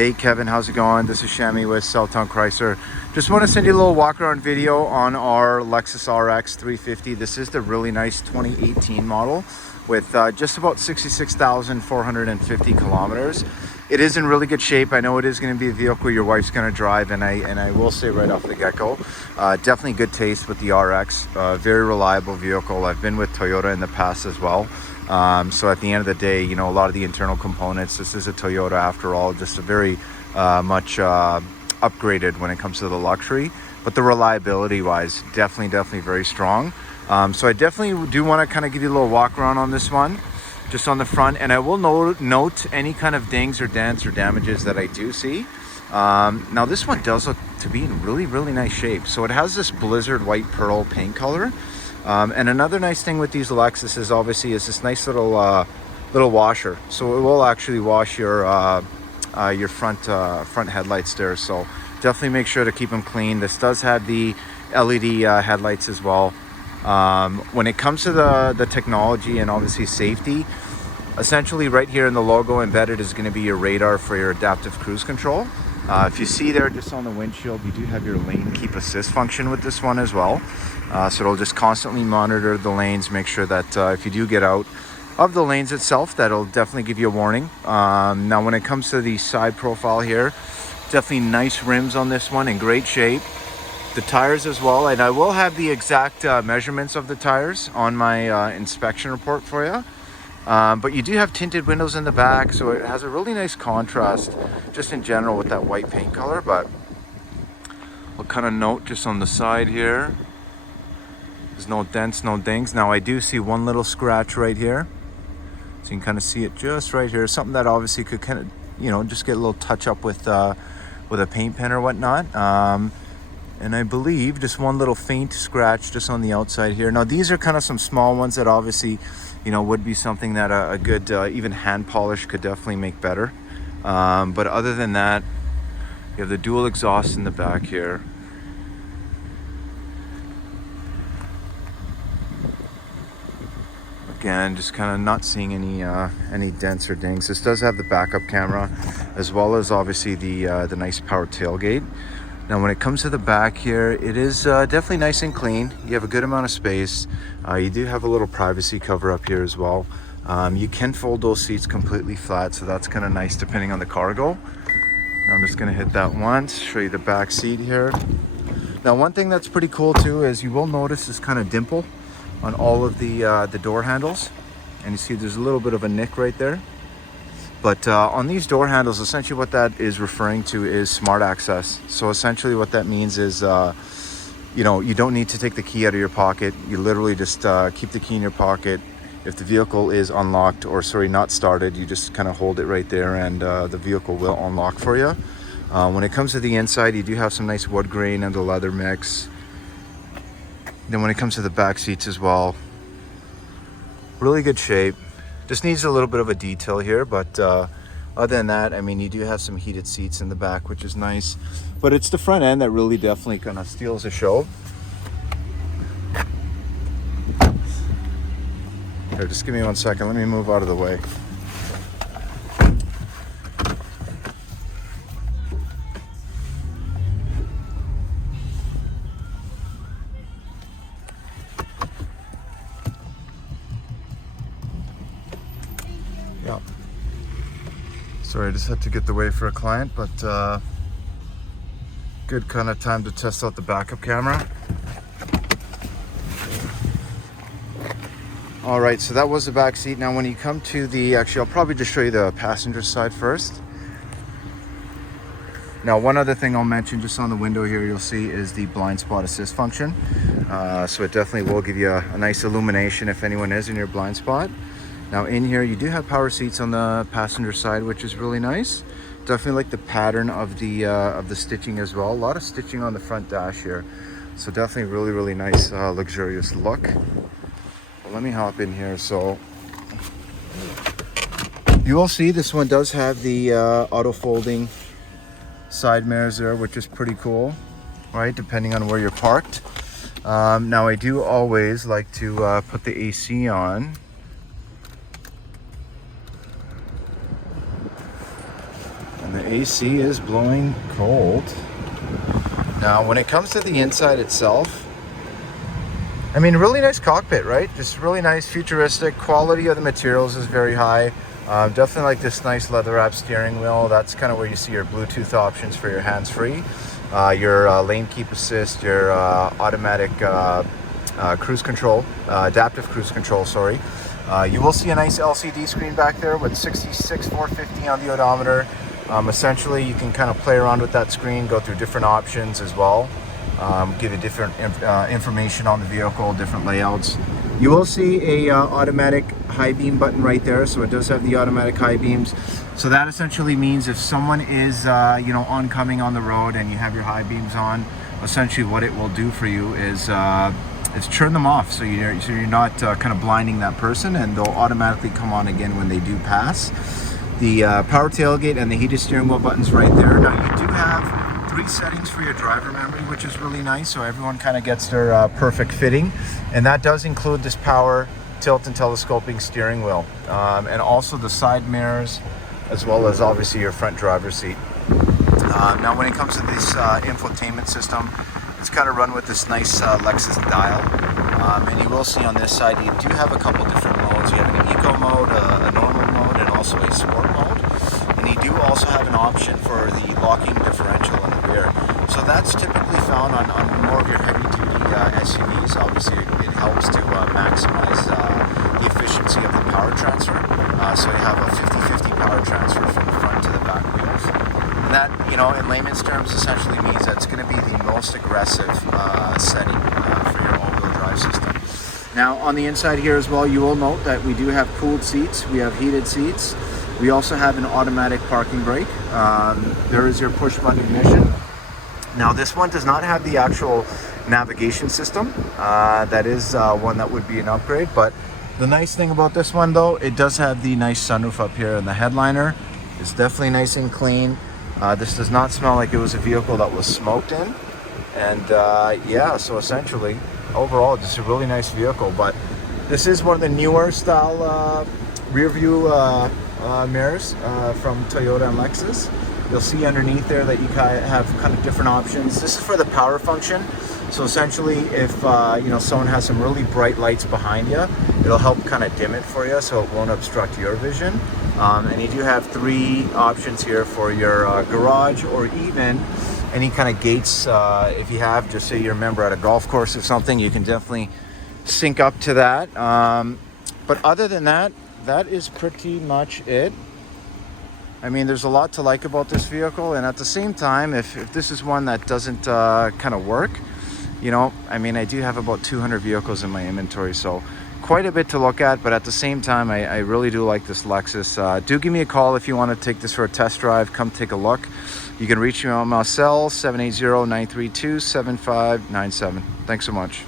Hey Kevin, how's it going? This is Shammi with Southtown Chrysler. Just want to send you a little walk around video on our Lexus RX350. This is the really nice 2018 model with just about 66,450 kilometers. It is in really good shape. I know it is going to be a vehicle your wife's going to drive, and I will say right off the get-go, definitely good taste with the RX. Very reliable vehicle. I've been with Toyota in the past as well. So at the end of the day, you know, a lot of the internal components, this is a Toyota after all, just a very much upgraded when it comes to the luxury, but the reliability wise, definitely very strong. So I definitely do want to kind of give you a little walk around on this one, just on the front, and I will note any kind of dings or dents or damages that I do see. Now this one does look to be in really nice shape. So it has this blizzard white pearl paint color. And another nice thing with these Lexuses obviously is this nice little washer. So it will actually wash your front headlights there. So definitely make sure to keep them clean. This does have the LED headlights as well. When it comes to the technology and obviously safety, essentially right here in the logo embedded is going to be your radar for your adaptive cruise control. If you see there just on the windshield, you do have your lane keep assist function with this one as well. So it'll just constantly monitor the lanes, make sure that if you do get out of the lanes itself, that'll definitely give you a warning. Now when it comes to the side profile here, definitely nice rims on this one, in great shape. The tires as well, and I will have the exact measurements of the tires on my inspection report for you. But you do have tinted windows in the back, so it has a really nice contrast just in general with that white paint color. But I'll kind of note just on the side here, there's no dents, no dings. Now I do see one little scratch right here, so you can kind of see it just right here. Something that obviously could kind of, you know, just get a little touch up with a paint pen or whatnot. And I believe just one little faint scratch just on the outside here. Now these are kind of some small ones that obviously, you know, would be something that a good even hand polish could definitely make better. But other than that, you have the dual exhaust in the back here. Again, just kind of not seeing any dents or dings. This does have the backup camera, as well as obviously the nice power tailgate. Now when it comes to the back here, it is definitely nice and clean. You have a good amount of space. You do have a little privacy cover up here as well. You can fold those seats completely flat, so that's kind of nice depending on the cargo. Now I'm just going to hit that once, show you the back seat here. Now one thing that's pretty cool too is you will notice this kind of dimple on all of the door handles, and you see there's a little bit of a nick right there. But on these door handles, essentially what that is referring to is smart access. So essentially what that means is, you know, you don't need to take the key out of your pocket. You literally just keep the key in your pocket. If the vehicle is unlocked, or sorry, not started, you just kind of hold it right there, and the vehicle will unlock for you. When it comes to the inside, you do have some nice wood grain and the leather mix. Then when it comes to the back seats as well, really good shape. Just needs a little bit of a detail here, but other than that, I mean, you do have some heated seats in the back, which is nice. But it's the front end that really definitely kind of steals the show. Here, just give me 1 second. Let me move out of the way. Yeah. Sorry, I just had to get the way for a client, but good kind of time to test out the backup camera. All right, so that was the back seat. Now when you come to the, actually I'll probably just show you the passenger side first. Now one other thing I'll mention just on the window here, you'll see is the blind spot assist function. So it definitely will give you a nice illumination if anyone is in your blind spot. Now in here you do have power seats on the passenger side, which is really nice. Definitely like the pattern of the stitching as well. A lot of stitching on the front dash here. So definitely really nice luxurious look. But let me hop in here. So you will see this one does have the auto folding side mirrors there, which is pretty cool, right, depending on where you're parked. Now I do always like to put the AC on. And the AC is blowing cold. Now, when it comes to the inside itself, I mean, really nice cockpit, right? Just really nice, futuristic. Quality of the materials is very high. Definitely like this nice leather wrap steering wheel. That's kind of where you see your Bluetooth options for your hands-free, your lane keep assist, your automatic cruise control, adaptive cruise control, sorry. You will see a nice LCD screen back there with 66,450 on the odometer. Essentially, you can kind of play around with that screen, go through different options as well. Give you different information on the vehicle, different layouts. You will see a automatic high beam button right there, so it does have the automatic high beams. So that essentially means if someone is oncoming on the road and you have your high beams on, essentially what it will do for you is turn them off, so you're not kind of blinding that person, and they'll automatically come on again when they do pass. The power tailgate and the heated steering wheel buttons right there. Now you do have 3 settings for your driver memory, which is really nice, so everyone kind of gets their perfect fitting, and that does include this power tilt and telescoping steering wheel, and also the side mirrors, as well as obviously your front driver's seat. Now when it comes to this infotainment system, it's kind of run with this nice Lexus dial, and you will see on this side you do have a couple different modes. You have an eco mode, a normal mode, and also a sport mode. And you do also have an option for the locking differential in the rear. So that's typically found on more of your heavy-duty SUVs. Obviously, it helps to maximize the efficiency of the power transfer. So you have a 50-50 power transfer from the front to the back wheels. And that, in layman's terms, essentially means that it's going to be the most aggressive setting for your all-wheel drive system. Now, on the inside here as well, you will note that we do have cooled seats. We have heated seats. We also have an automatic parking brake. There is your push button ignition. Now this one does not have the actual navigation system. That is one that would be an upgrade, but the nice thing about this one though, it does have the nice sunroof up here, and the headliner is definitely nice and clean. This does not smell like it was a vehicle that was smoked in. And yeah, so essentially, overall, just a really nice vehicle. But this is one of the newer style rear view mirrors from Toyota and Lexus. You'll see underneath there that you have kind of different options. This is for the power function. So essentially, if someone has some really bright lights behind you, it'll help kind of dim it for you, so it won't obstruct your vision. And you do have 3 options here for your garage, or even any kind of gates. If you have, just say you're a member at a golf course or something, you can definitely sync up to that. But other than that, that is pretty much it. I mean, there's a lot to like about this vehicle, and at the same time, if this is one that doesn't kind of work, I mean, I do have about 200 vehicles in my inventory, so quite a bit to look at. But at the same time, I really do like this Lexus. Do give me a call if you want to take this for a test drive. Come take a look. You can reach me on my cell, 780-932-7597. Thanks so much.